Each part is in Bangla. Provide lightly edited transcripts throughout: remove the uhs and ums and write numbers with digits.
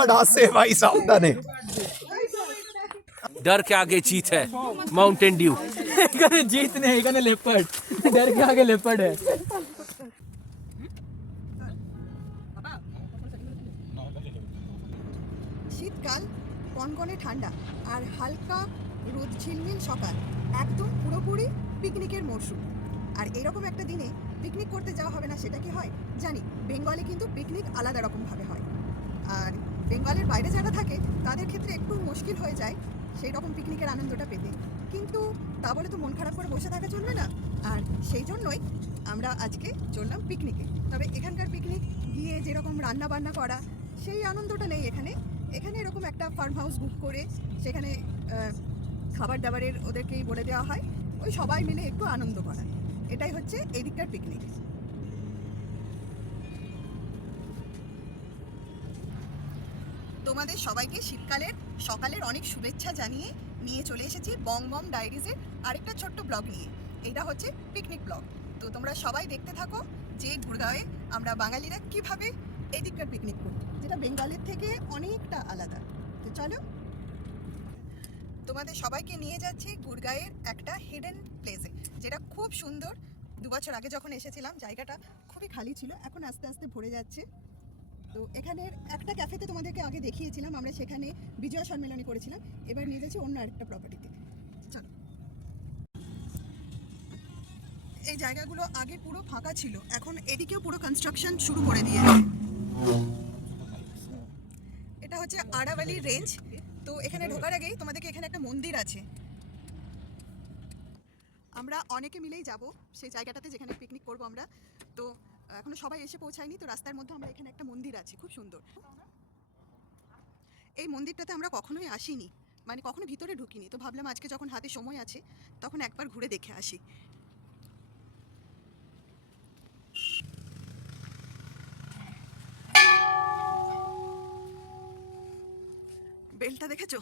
लेपर्ड हाथ से भाई सावधान है। डर के आगे जीत है माउंटेन ड्यू। এখানে জিত নেই, এখানে লেপার্ড। ডর কে আগে লেপার্ড है। শীতকাল, কনকনে ঠান্ডা আর হালকা রোদ ঝিলমিল সকাল, একদম পুরোপুরি পিকনিকের মরশুম। আর এরকম একটা দিনে পিকনিক করতে যাওয়া হবে না সেটা কি হয় জানি, বেঙ্গলে কিন্তু পিকনিক আলাদা রকমভাবে হয়। আর বেঙ্গলের বাইরে যারা থাকে তাদের ক্ষেত্রে একটু মুশকিল হয়ে যায় সেই রকম পিকনিকের আনন্দটা পেতে। কিন্তু তা বলে তো মন খারাপ করে বসে থাকা চলবে না, আর সেই জন্যই আমরা আজকে চললাম পিকনিকে। তবে এখানকার পিকনিক গিয়ে যেরকম রান্না বান্না করা সেই আনন্দটা নেই এখানে। এখানে এরকম একটা ফার্ম হাউস বুক করে সেখানে খাবার দাবারের ওদেরকেই বলে দেওয়া হয়, ওই সবাই মিলে একটু আনন্দ করা, এটাই হচ্ছে এদিককার পিকনিক। তোমাদের সবাইকে শীতকালের সকালের অনেক শুভেচ্ছা জানিয়ে নিয়ে চলে এসেছি বং বং ডায়েরিজের আরেকটা ছোট্ট ব্লগ নিয়ে। এটা হচ্ছে পিকনিক ব্লগ। তো তোমরা সবাই দেখতে থাকো যে গুড়গাঁওয়ে আমরা বাঙালিরা কিভাবে এদিককার পিকনিক করি, যেটা বেঙ্গলের থেকে অনেকটা আলাদা। তো চলো, তোমাদের সবাইকে নিয়ে যাচ্ছি গুড়গাঁওয়ের একটা হিডেন প্লেসে, যেটা খুব সুন্দর। 2 বছর আগে যখন এসেছিলাম জায়গাটা খুবই খালি ছিল, এখন আস্তে আস্তে ভরে যাচ্ছে। তো এখানের একটা ক্যাফেতে তোমাদেরকে আগে দেখিয়েছিলাম, আমরা সেখানে বিজয়া সম্মেলনী করেছিলাম। এবার নিয়ে যাচ্ছি অন্য আরেকটা প্রপার্টিতে। চলো, এই জায়গাগুলো আগে পুরো ফাঁকা ছিল, এখন এদিকেও পুরো কনস্ট্রাকশন শুরু করে দিয়েছে। এটা হচ্ছে আরাভালি রেঞ্জ। তো এখানে ঢোকার আগেই তোমাদেরকে এখানে একটা মন্দির আছে, আমরা অনেকে মিলেই যাব সেই জায়গাটাতে যেখানে পিকনিক করব আমরা। তো এখনো সবাই এসে পৌঁছায়নি, তো রাস্তার মধ্যে আমরা এখানে একটা মন্দির আছে খুব সুন্দর। এই মন্দিরটাতে আমরা কখনোই আসিনি, মানে কখনো ভিতরে ঢুকিনি। তো ভাবলাম আজকে যখন হাতে সময় আছে তখন একবার ঘুরে দেখে আসি। বেলটা দেখেছো?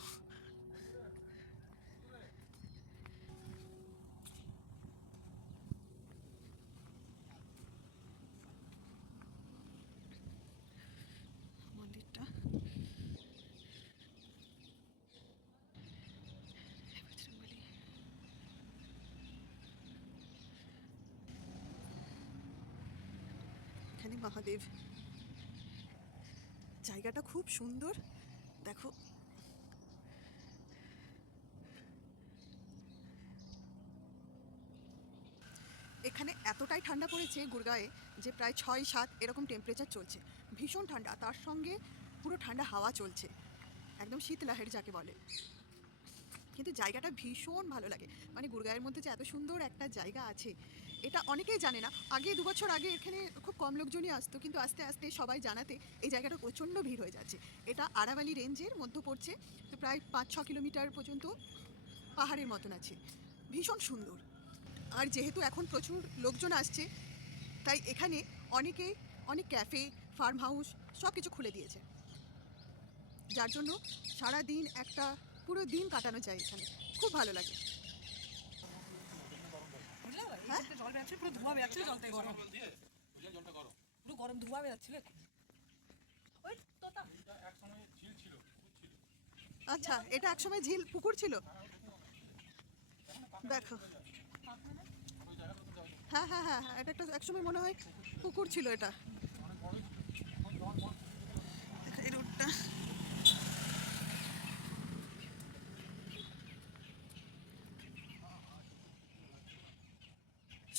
মন্দিরটা এখানে মহাদেব, জায়গাটা খুব সুন্দর। দেখো, এখানে এতটাই ঠান্ডা পড়েছে গুড়গাঁওয়ে যে প্রায় 6-7 এরকম টেম্পারেচার চলছে, ভীষণ ঠান্ডা। তার সঙ্গে পুরো ঠান্ডা হাওয়া চলছে, একদম শীতলহের যাকে বলে। কিন্তু জায়গাটা ভীষণ ভালো লাগে, মানে গুড়গাঁওয়ের মধ্যে যে এত সুন্দর একটা জায়গা আছে এটা অনেকেই জানে না। আগে 2 বছর আগে এখানে খুব কম লোকজনই আসতো, কিন্তু আস্তে আস্তে সবাই জানাতে এই জায়গাটা প্রচণ্ড ভিড় হয়ে যাচ্ছে। এটা আরাভালি রেঞ্জের মধ্যে পড়ছে, তো প্রায় 5-6 কিলোমিটার পর্যন্ত পাহাড়ের মতন আছে, ভীষণ সুন্দর। আর যেহেতু এখন প্রচুর লোকজন আসছে তাই এখানে অনেকেই অনেক ক্যাফে, ফার্ম হাউস সব কিছু খুলে দিয়েছে, যার জন্য সারা দিন একটা পুরো দিন কাটানো যায় এখানে, খুব ভালো লাগে। আচ্ছা, এটা একসময় ঝিল পুকুর ছিল, দেখো। হ্যাঁ হ্যাঁ হ্যাঁ হ্যাঁ, এটা একটা একসময় মনে হয় পুকুর ছিল এটা। এই রোডটা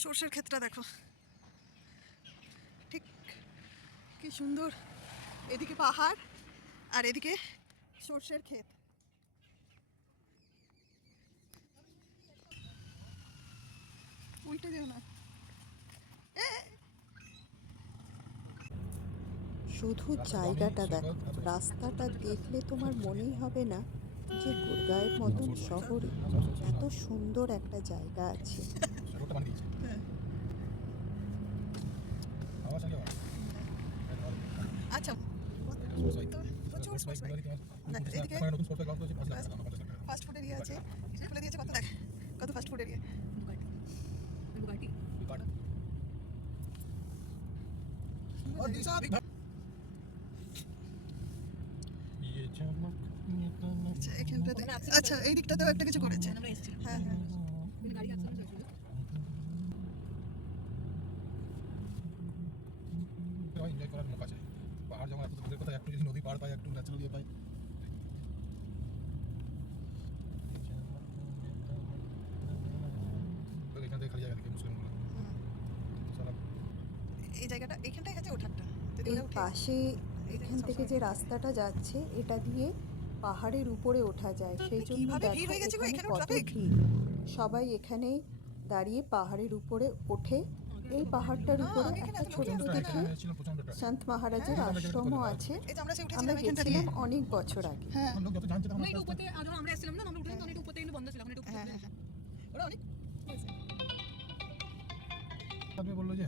সর্ষের ক্ষেতটা দেখো, ঠিক কি সুন্দর। এদিকে পাহাড় আর এদিকে সর্ষের ক্ষেত। উল্টে দিও না। শুধু জায়গাটা দেখো, রাস্তাটা দেখলে তোমার মনেই হবে না যে গুড়গাঁওয়ের মতন শহরে এত সুন্দর একটা জায়গা আছে। আচ্ছা, প্রচুর স্পোর্টস বাইক। এদিকে ফাস্ট ফুডের ইয়ে আছে, খুলে দিয়েছে। কত দেখ, কত ফাস্ট ফুডের ইয়ে। আচ্ছা এখানটাতে, আচ্ছা এই দিকটাতেও একটা কিছু করেছে। হ্যাঁ হ্যাঁ এনজয় করার মৌকা চাই। পাহাড় যখন এত দূরের কথা, একটু যদি নদী পার পাই, একটু ন্যাচারাল ইয়ে পাই। এখান থেকে খালি জায়গা থেকে মুসলিমগুলো সারা এই জায়গাটা এখানটাই আছে ওঠারটা। তো এই তোরা উঠে- পাশে এখান থেকে যে রাস্তাটা যাচ্ছে এটা দিয়ে পাহাড়ের উপরে ওঠা যায়, সেই জন্য কিভাবে দেখো ভিড় হয়ে গেছে গো, এখানে এখানেও কত traffic। ভিড়। সবাই এখানেই দাঁড়িয়ে পাহাড়ের উপরে ওঠে। এই পাহাড়টার উপরে এখানে একটা এত ছোট্ট লোকজন দেখে এখানে ছিলাম প্রচন্ড ট্রাফিক। সন্ত মহারাজের আশ্রমও আছে। এই যে আমরা সে আমরা উঠেছিলাম এখানটা দিয়ে। গেছিলাম অনেক বছর আগে। হ্যাঁ লোক যত জানছে তখন আস্তে আস্তে উপরে যখন আমরা এসেছিলাম না, আমরা উঠে তখন একটু উপরে কিন্তু বন্ধ ছিল, এখন একটু হ্যাঁ হ্যাঁ হ্যাঁ। ওরা অনেক আপনি বললো যে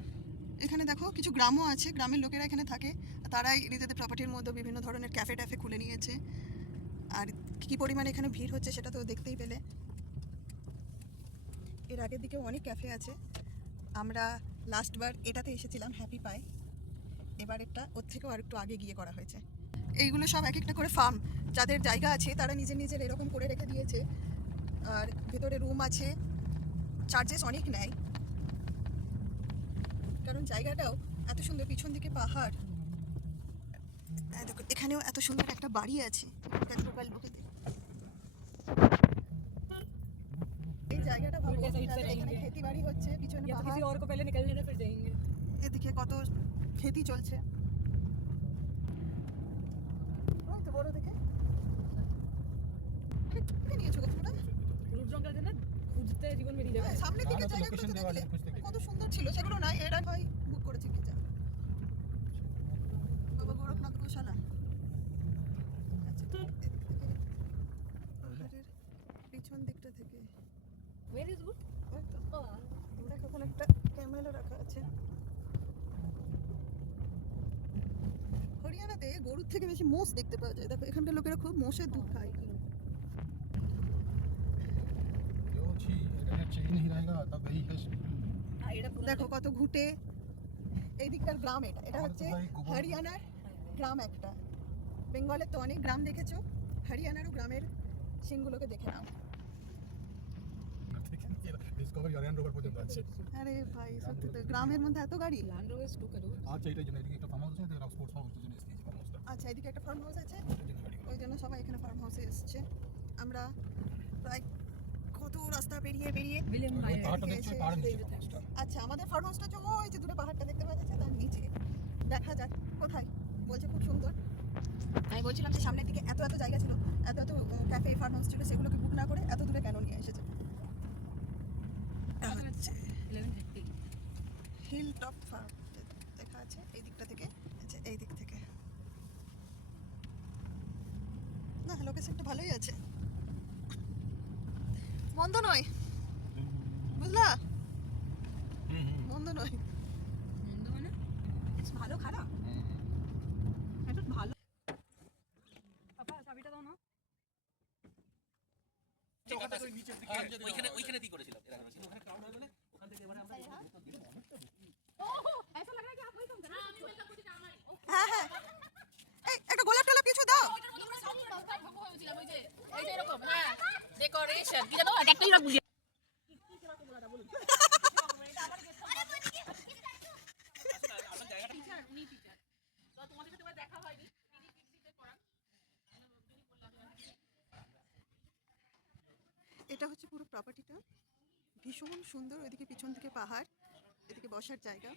এখানে দেখো কিছু গ্রামও আছে, গ্রামের লোকেরা এখানে থাকে, তারাই নিজেদের প্রপার্টির মধ্যে বিভিন্ন ধরনের ক্যাফে ট্যাফে খুলে নিয়েছে। আর কি পরিমাণে এখানে ভিড় হচ্ছে সেটা তো দেখতেই পেলে। এর আগের দিকেও অনেক ক্যাফে আছে। আমরা লাস্টবার এটাতে এসেছিলাম, হ্যাপি পাই। এবার এটা ওর থেকেও আর একটু আগে গিয়ে করা হয়েছে। এইগুলো সব এক একটা করে ফার্ম, যাদের জায়গা আছে তারা নিজের নিজের এরকম করে রেখে দিয়েছে। আর ভেতরে রুম আছে, চার্জেস অনেক নেয়, কারণ জায়গাটাও এত সুন্দর, পিছন দিকে পাহাড়। দেখো এখানেও এত সুন্দর একটা বাড়ি আছে। এই জায়গাটা ভালো, এখানে খেতি বাড়ি হচ্ছে, পিছনে या तो পাহাড়, किसी और को पहले निकल लेना फिर जाएंगे। এদিকে কত খেতি চলছে। ওই তো বড় দেখে নিয়েছো গো তোমরা? रूट जंगल देना খুঁজতে জীবন বেরিয়ে যাবে। হ্যাঁ, সামনের দিকে না, তো জায়গাগুলো location তো দেওয়া দেখলে আছে, খুঁজতে গেলে। কত সুন্দর ছিল, সেগুলো নাই। এরা ভাই বুক করেছে কি যা বাবা গোরখনাথ গোশালা। আচ্ছা এদিক থেকে পাহাড়ের পিছন দিকটা থেকে Where is wood? ওই তো দেখো ওখানে একটা ক্যামেরা রাখা আছে। হরিয়ানাতে গরুর থেকে বেশি মোষ দেখতে পাওয়া যায়। দেখো এখানকার লোকেরা খুব মোষের দুধ খায়। जो छी अगर चेन नहीं रहेगा तब वही है। হ্যাঁ, এটা পুরো দেখো কত ঘুটে। এই দিককার গ্রাম, এটা এটা আমাদের তো হচ্ছে ভাই গোবর- হরিয়ানার গ্রাম একটা। বেঙ্গলের তো অনেক গ্রাম দেখেছো, হরিয়ানারও গ্রামের সিনগুলোকে দেখে নাও। ডিসকভারি অরিয়ান রোভার পর্যন্ত আছে। আরে ভাই সত্যি তো, গ্রামের মধ্যে এত গাড়ি। ল্যান্ড রোভার টু করো। আচ্ছা এটার জন্য এদিকে একটা ফার্ম হাউস আছে, স্পোর্টস হাউস জন্য এসেছি ফার্ম হাউসটা। আচ্ছা এদিকে একটা ফার্ম হাউস আছে, এটার জন্য গাড়ি ওই জন্য সবাই এখানে ফার্ম হাউসে এসছে। আমরা প্রায় কত রাস্তা পেরিয়ে পেরিয়ে, উইলিয়াম ওই হায়ার পাহাড়টা এদিকে দেখছো, এসে- পাহাড়ের নিচে ফার্ম হাউসটা। আচ্ছা আমাদের ফার্ম হাউসটা যে ওই যে দূরে পাহাড়টা দেখতে পাওয়া যাচ্ছে তার নিচে। দেখা যাক কোথায়, বলছে খুব সুন্দর। আমি বলছিলাম যে সামনের দিকে এত এত জায়গা ছিল, এত এত ক্যাফে ফার্ম হাউস ছিল, সেগুলোকে বুক না করে এত দূরে কেন নিয়ে এসেছে। এটা হচ্ছে 11:30 হিল টপ ফার্ম দেখা আছে এই দিকটা থেকে। আচ্ছা এই দিক থেকে না, লোকেশনটা ভালোই আছে, মন্দ নয়, বুঝলা? মন্দ নয়, মন্দ মানে ভালো খারাপ এটা ভালো। আপা চাবিটা দাও না। ওইখানে দিয়ে করেছিলাম এর আগে, কিন্তু ওখানে ক্রাউড হবে না, ওখান থেকে এবারে আমরা হ্যাঁ হ্যাঁ। এই একটা গোলাপ টোলাপ কিছু দাও। ডেকোরেশন দিলে তো একটাই রাখ বুঝিয়ে। এটা হচ্ছে পুরো প্রপার্টিটা, ভীষণ সুন্দর। ওইদিকে পিছন দিকে পাহাড়, এদিকে বসার জায়গা।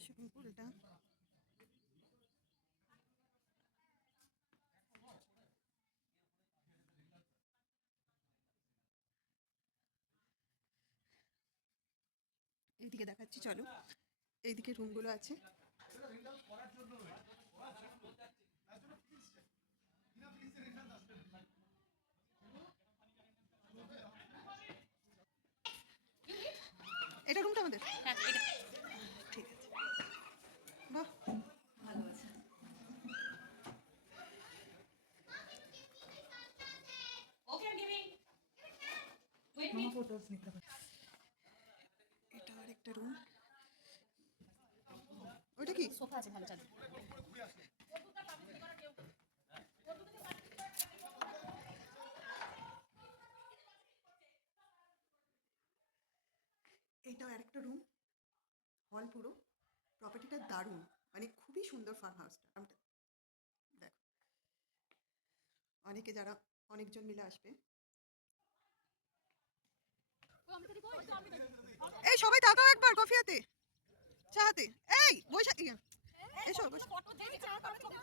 সিম্পল এটা। এইদিকে দেখাচ্ছি চলো, এইদিকে রুমগুলো আছে। এটা রুমটা আমাদের, ঠিক আছে। বাহ এটা আরেকটা রুম। ওটা কি? সোফা আছে ভালো চাদর। এইটাও আরেকটা রুম, হল পুরো। প্রপার্টিটা দারুণ, মানে খুবই সুন্দর ফার্ম হাউসটা। দেখো, অনেকে যারা অনেকজন মিলে আসবে। এই সবাই তাকাও একবার, কফি হাতে, চা হাতে। এই বসে এসো বসো।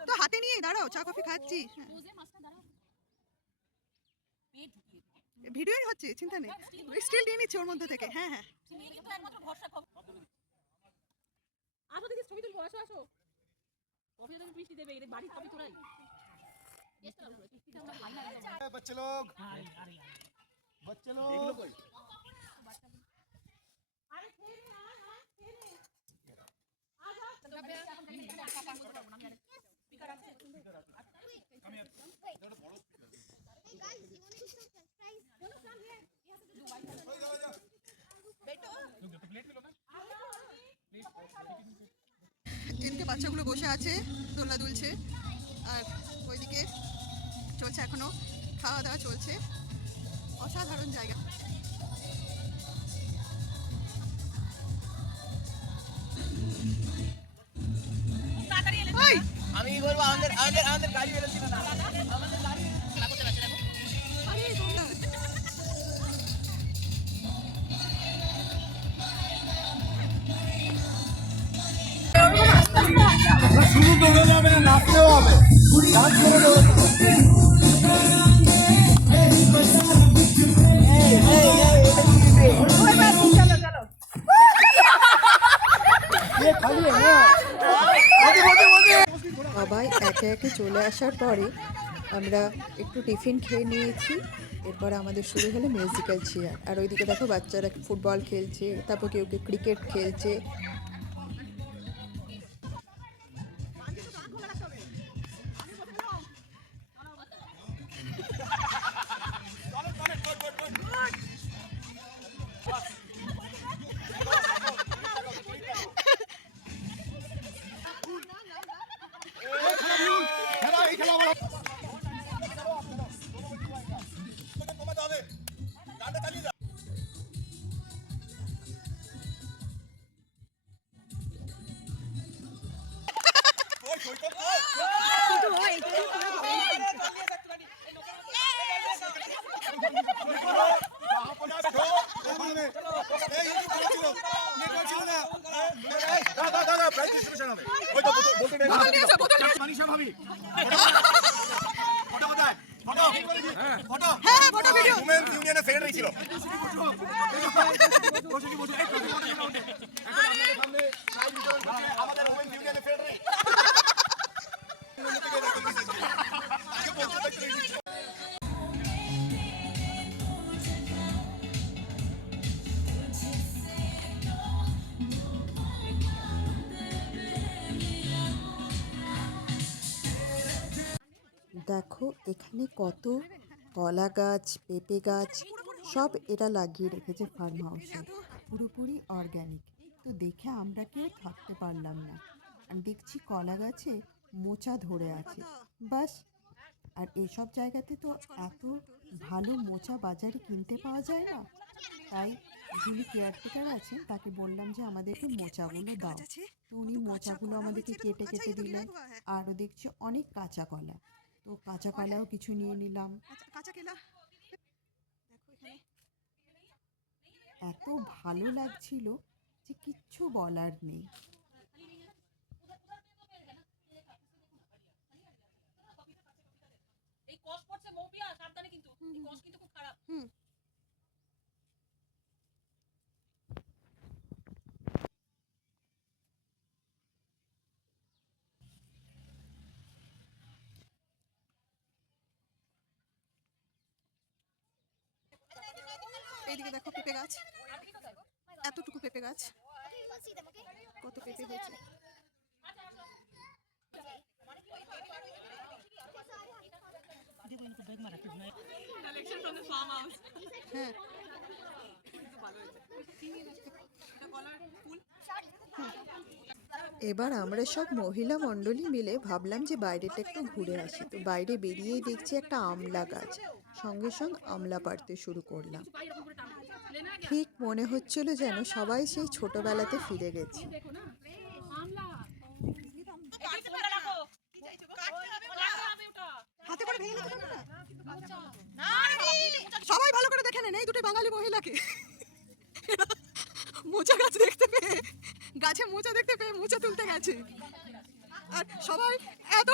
তো হাতে নিয়ে দাঁড়াও, চা কফি খাচ্ছি। ভিডিওই হচ্ছে, চিন্তা নেই, স্টিল নিয়ে নিচ্ছে ওর মধ্যে থেকে। হ্যাঁ হ্যাঁ, আসো দেখি ছবি তুলবো, আসো আসো। কফি তো বৃষ্টি দেবে, এর বাড়ির কফি তোরাই। बच्चे लोग बच्चे लोग এদিকে বাচ্চাগুলো বসে আছে, দোলনা দুলছে, আর ওইদিকে চলছে এখনো খাওয়া দাওয়া চলছে। অসাধারণ জায়গা। ওই আমি বলবো আমাদের গাড়ি বেরোচ্ছিল না। শুধু দৌড়ে যাবে না, নাচতেও হবে। ডান্স করে দৌড়ে সবাই একে একে চলে আসার পরে আমরা একটু টিফিন খেয়ে নিয়েছি। এরপর আমাদের শুরু হলো মিউজিক্যাল চেয়ার। আর ওইদিকে দেখো বাচ্চারা ফুটবল খেলছে, তারপর কেউ কেউ ক্রিকেট খেলছে। হ্যাঁ ফটো ভিডিও। ইউনিয়নের সেক্রেটারি ছিল। আমাদের ওমেন ইউনিয়নের সেক্রেটারি। দেখো এখানে কত কলা গাছ, পেঁপে গাছ সব এরা লাগিয়ে রেখেছে ফার্ম হাউসে, পুরোপুরি অর্গ্যানিক। তো দেখে আমরা কেউ থাকতে পারলাম না। আর দেখছি কলা গাছে মোচা ধরে আছে, বাস। আর এসব জায়গাতে তো এত ভালো মোচা বাজারে কিনতে পাওয়া যায় না। তাই যিনি কেয়ারটেকার আছেন তাকে বললাম যে আমাদেরকে মোচাগুলো দাও। তো উনি মোচাগুলো আমাদেরকে কেটে কেটে দিলেন। আরও দেখছি অনেক কাঁচা কলা, তো কাঁচা কলাও কিছু নিয়ে নিলাম। কাঁচা কেলা দেখো এখানে। এত ভালো লাগছিল যে কিচ্ছু বলার নেই। এই কস পড়ছে মৌপিয়া, সাবধানে কিন্তু এই কস কিন্তু খুব খারাপ। এইদিকে দেখো পেঁপে গাছ, এতটুকু পেঁপে গাছ, কত পেঁপে হয়েছে। Collection from the farmhouse. হ্যাঁ এবার আমরা সব মহিলা মণ্ডলী মিলে ভাবলাম যে বাইরেটা একটু ঘুরে আসি। তো বাইরে বেরিয়েই দেখছি একটা আমলা গাছ, সঙ্গে সঙ্গে আমলা পাড়তে শুরু করলাম। ঠিক মনে হচ্ছিল যেন সবাই সেই ছোটবেলাতে ফিরে গেছি। হাতে করে ভেঙে নিতে পারবে না? সবাই ভালো করে দেখে নেন এই দুটো বাঙালি মহিলাকে। মোচা গাছ দেখতে পেয়ে, গাছে মোচা দেখতে পেয়ে মোচা তুলতে গেছে। আর সবাই এত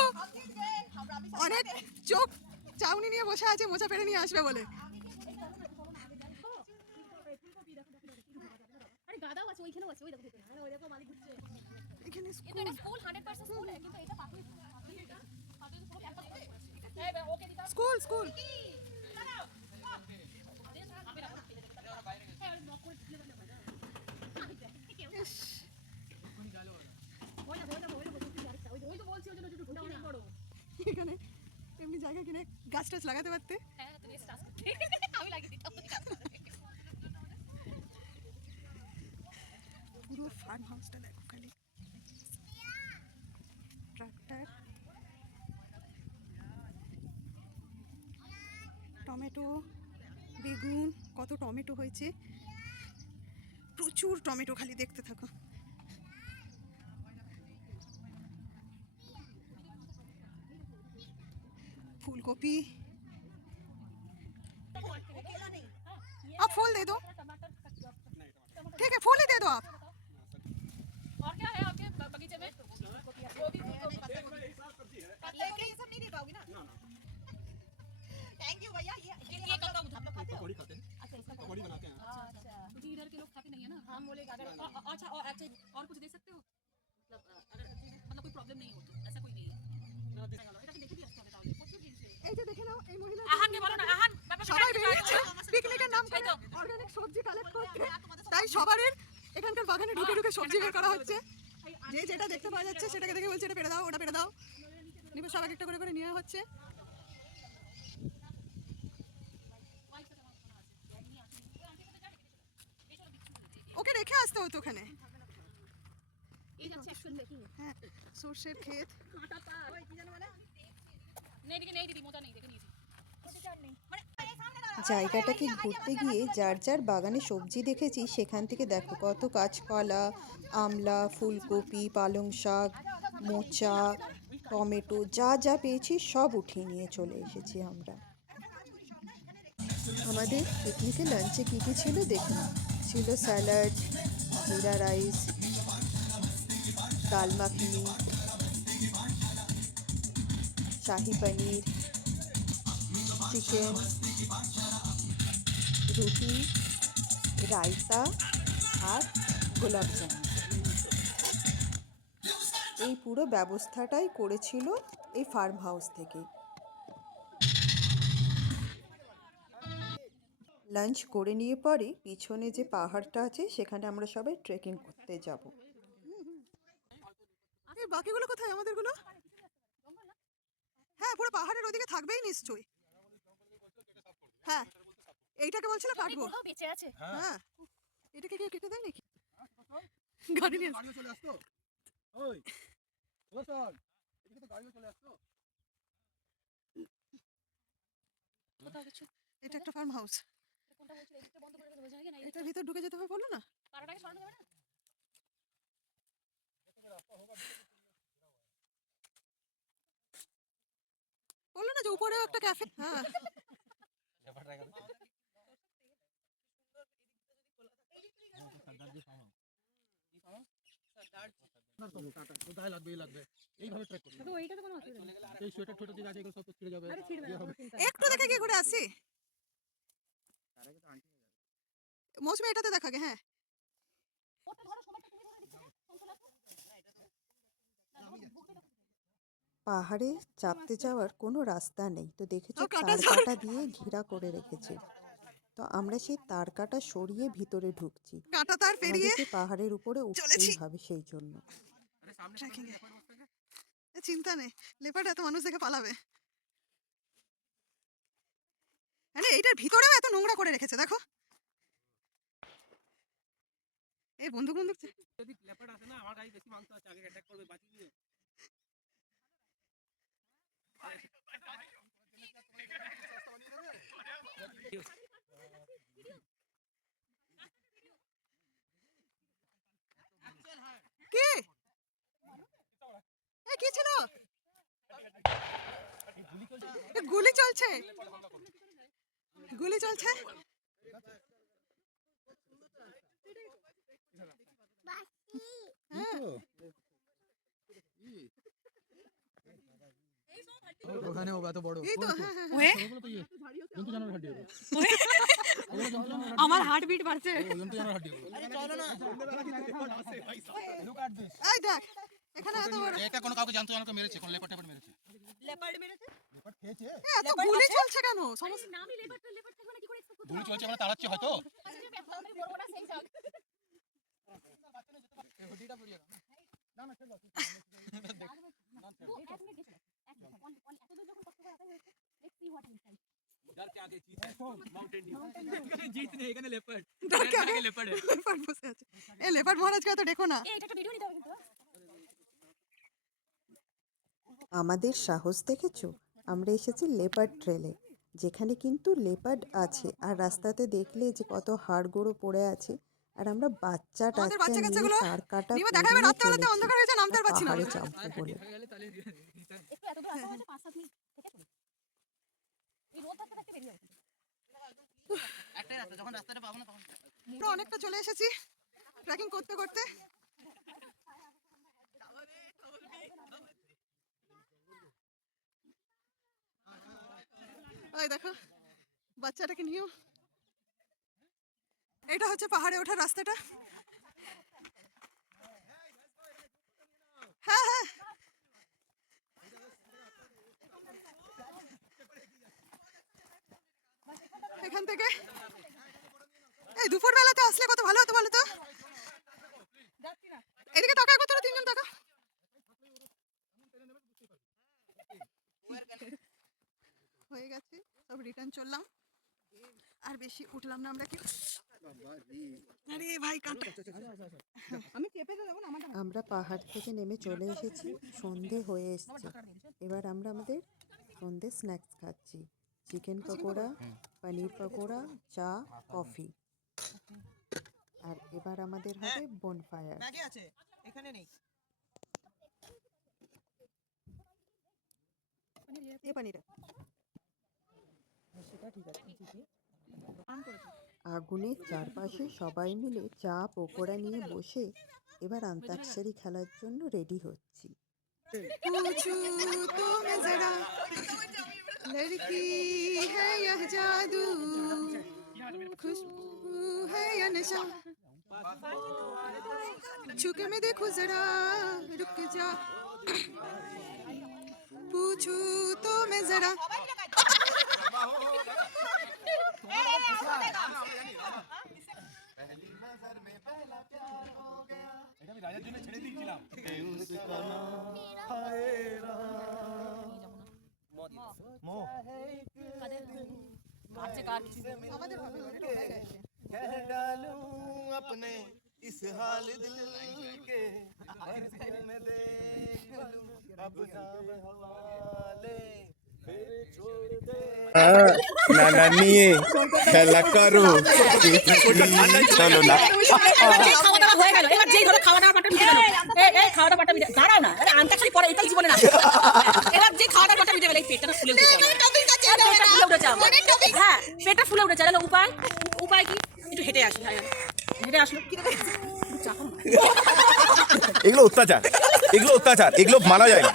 অনেক চোখ চাউনি নিয়ে বসে আছে মোচা পেরে নিয়ে আসবে বলে। আরে গাদাও আছে, ওইখানেও আছে, ওই দেখো ভেতরে। ওই দেখো মালিক ঘুরছে। এখানে কিন্তু এটা স্কুল 100% স্কুল কিন্তু এটা পাখি ওকে দিতা স্কুল স্কুল ওই তো বলছি ওই জন্য একটু ঢুকে অনেক বড়। এখানে এমনি জায়গা কিনে গাছ টাছ লাগাতে পারতে। হ্যাঁ তুমি স্টার্ট আমি লাগিয়ে দিতাম। পুরো ফার্ম হাউসটা দেখো খালি ট্রাক্টর, টমেটো, বেগুন, কত টমেটো হয়েছে, প্রচুর টমেটো, খালি দেখতে থাকো। फूलगोभी, आप फूल दे दो, ठीक है फूल ही दे दो आप। और क्या है आपके बगीचे में? गोभी लेके ये सब नहीं दे पाओगे ना? थैंक यू भैया। ये कब का आप लोग खाते हो? पकौड़ी खाते हैं, अच्छा इसका पकौड़ी बनाते हैं। अच्छा क्योंकि इधर के लोग खाते नहीं है ना। हम बोले अगर अच्छा और कुछ दे सकते हो मतलब अगर मतलब कोई प्रॉब्लम नहीं हो तो ऐसा कोई नहीं है। এটাকে দেখে দিয়ে আসতে হবে তাহলে কত জিনিস এই যে দেখে নাও এই মহিলা আহানকে বলো না আহান সবাই বেরিয়েছে পিকনিকের নাম করে অর্গানিক সবজি কালেক্ট করতে। তাই সবারই এখানকার বাগানে ঢুকে ঢুকে সবজি বের করা হচ্ছে। যে যেটা দেখতে পাওয়া যাচ্ছে সেটাকে দেখে বলছে এটা পেড়ে দাও, ওটা পেড়ে দাও, নিবে সব এক একটা করে করে নেওয়া হচ্ছে। ওকে রেখে আসতে হতো ওখানে। এই যাচ্ছে অ্যাকশন দেখি হ্যাঁ সর্ষের ক্ষেত, কাঁটা তার ওই কি জানো বলে নেই দিকে নেই দিদি মোটা নেই দেখে নিয়েছি জায়গাটাকে ঘুরতে গিয়ে যার যার বাগানে সবজি দেখেছি সেখান থেকে দেখো কত কাঁচকলা, আমলা, ফুলকপি, পালং শাক, মোচা, টমেটো, যা যা পেয়েছি সব উঠিয়ে নিয়ে চলে এসেছি আমরা। আমাদের পিকনিকে লাঞ্চে কী কী ছিল দেখুন। ছিল স্যালাড, জিরা রাইস, দাল মাখনি, শাহি পনির, চিকেন, রুটি, রায়তা আর গোলাপ জামুন। এই পুরো ব্যবস্থাটাই করেছিল এই ফার্ম হাউস থেকে। লাঞ্চ করে নিয়ে পরে পিছনে যে পাহাড়টা আছে সেখানে আমরা সবাই ট্রেকিং করতে যাব। এই বাকিগুলো কোথায় আমাদেরগুলো? হ্যাঁ পুরো পাহাড়ের ওদিকে থাকবেই নিশ্চয়ই। হ্যাঁ এইটাকে বলছিল কাটবো। বেঁচে আছে হ্যাঁ এটাকে কেউ কেটে দেয় নাকি? গাড়ি নিয়ে গাড়িও চলে আসতো। ওই ও চল, এদিকে তো গাড়িও চলে আসতো। কোথাও কিছু এটা একটা ফার্ম হাউস, কোনটা বলছিল এদিকটা বন্ধ করে বোঝা যায় না এটার ভিতর ঢুকে যেতে হবে বললো না? পাড়াটাকে সরানো যাবে না বললো না যে উপরেও একটা ক্যাফে। হ্যাঁ গায়ে লাগবে লাগবে এইভাবে ট্রেক করতে তো এইটা তো কোনো অসুবিধা নেই এই সোয়েটার ছোট যে আছে এগুলো সব তো ছিঁড়ে যাবে। আরে ছিড়বে না একটু দেখে গিয়ে ঘুরে আসি। মৌসুমি এটাতে দেখাগে। হ্যাঁ ওটা ধরো সময়টা তুমি ধরে দিচ্ছ চলে আসো পাহাড়ে চাপতে যাওয়ার কোনো রাস্তা নেই, তো দেখেছো ও, কাটা তার ঝাড়। কাটা দিয়ে ঘেরা করে রেখেছে। তো আমরা সেই তার কাটা সরিয়ে ভিতরে ঢুকছি। কাঁটা তার পেরিয়ে আমাদেরকে পাহাড়ের উপরে চলেছি। উঠতেই হবে সেই জন্য। ট্রেকিং এ চিন্তা নেই, লেপার্ড এত মানুষ দেখে পালাবে। আরে এইটার ভিতরেও এত নোংরা করে রেখেছে দেখো। এই বন্দুক বন্দুক যদি লেপার্ড আসে না আমার গায়ে বেশি মাংস আছে আগে অ্যাটাক করবে বাঁচিয়ে দিও কে এ কি ছিল এ গুলি চলছে গুলি চলছে হ্যাঁ। ওখানে होगा तो बड़ो এই তো হ্যাঁ হ্যাঁ ওয়ে জন্তু জানোয়ার হাড্ডি হবে আমার হার্ট বিট বাড়ছে জন্তু জানোয়ার হাড্ডি হবে আরে চলো না লুক এট দিস এই দেখ এখানে এত বড় এটা কোনো কাউকে জন্তু জানোয়ারকে মেরেছে কোন লেপার্ড মেরেছে লেপার্ড মেরেছে লেপার্ড খেয়েছে এত গুলি চলছে কেন সমস্যা নামই লেপার্ড থাকবে না কি করে এক্সপেক্ট গুলি চলছে আমরা তাড়াচ্ছি হয়তো আমি বলবো না সেই সব হুডিটা পড়িয়ে না না চলো এতদূর যখন কষ্ট করে আসা হয়েছে লেটস সি হোয়াট ইনসাইড डर के आगे चीज है माउंटेन ड्यू जीत नहीं এখানে লেপার্ড डर के আগে লেপার্ড লেপার্ড বসে আছে এই লেপার্ড মহারাজকে তো দেখো না এটা একটা ভিডিও নিতে হবে কিন্তু আমাদের সাহস দেখেছো আমরা এসেছি লেপার্ড ট্রেলে যেখানে কিন্তু লেপার্ড আছে আর রাস্তাতে দেখলে যে কত হাড়গোড়ো পড়ে আছে আর আমরা বাচ্চা আমাদের টাচ্চা বাচ্চা নিয়ে কাচ্চাগুলো তার কাটা নিয়ে দেখাবে রাত্রেবেলাতে অন্ধকার হয়েছে নামতে পারছি না পাহাড়ে চাপবো বলে একটু এতদূর আসা হয়েছে 5-7 মিনিট থেকে চলে এই রোদ থাকতে থাকতে বেরিয়ে আসে একটাই রাস্তা যখন রাস্তাটা পাবো না তখন আমরা অনেকটা চলে এসেছি ট্রেকিং করতে করতে ওই দেখো বাচ্চাটাকে নিয়েও এটা হচ্ছে পাহাড়ে ওঠার রাস্তাটা হ্যাঁ হ্যাঁ এখান থেকে এই দুপুর বেলাতে আসলে কত ভালো হতো বলো তো এদিকে তাকায় কত তিনজন তাকা হয়ে গেছে সব রিটার্ন চললাম আর বেশি উঠলাম না আমরা কি আরে ভাই কাটা আমি চেপে দেবো না আমারটা আমরা পাহাড় থেকে নেমে চলে এসেছি সন্ধে হয়ে এসছে এবার আমরা আমাদের সন্ধে স্ন্যাক্স খাচ্ছি চিকেন পকোড়া পনির পকোড়া চা কফি আর এবার আমাদের হবে বনফায়ার ম্যাগি আছে এখানে নেই এ পানিটা আগুনের চারপাশে সবাই মিলে চা পকোড়া নিয়ে বসে এবার अंताक्षरी খেলার জন্য রেডি হচ্ছি पूछू तो मैं जरा लड़की है यह जादू खुशबू है या नशा छू के मैं देखूं जरा रुक जा पूछू तो मैं जरा এটা আমি রাজার জন্য ছেড়ে দিয়েছিলাম ভাবছে কার কিছু আমাদের হবে कह डालूं अपने इस हाल दिल के में देख लूं अब नाम हवाले फिर छोड़ दे नाना নিয়ে খেলা করো চলো না খাওয়া দাওয়া হয়ে গেল এবার যেই ধরো খাওয়া দাওয়া পাটা মিটে গেল এই খাওয়া দাওয়া পাটা মিটে দাঁড়াও না আরে আন্তাক্ষরী পরে এটাই জীবনে না এবার যে খাওয়া দাওয়া পাটা মিটে গেল এই পেটটা ফুলে উঠে যাবে হ্যাঁ পেটটা ফুলে উঠে যাবে উপায় উপায় কি একটু হেঁটে আসি হেঁটে আসলো কি এগুলো অত্যাচার এগুলো মানা যায় না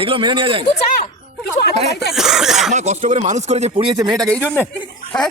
এগুলো মেনে নেওয়া যায় না চা কিছু আগে বাড়িতে আমার কষ্ট করে মানুষ করে যে পড়িয়েছে মেয়েটাকে এই জন্য হ্যাঁ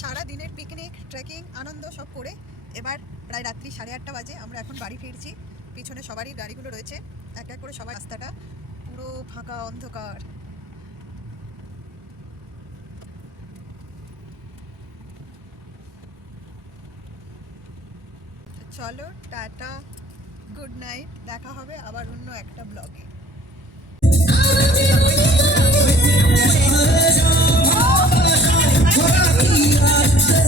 সারা দিনের পিকনিক ট্রেকিং আনন্দ সব করে এবার প্রায় রাত্রি 8:30 বাজে। আমরা এখন বাড়ি ফিরছি। পিছনে সবারই গাড়িগুলো রয়েছে, এক এক করে সবার রাস্তাটা পুরো ফাঁকা অন্ধকার। চলো টাটা, গুড নাইট, দেখা হবে আবার অন্য একটা ব্লগে।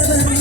What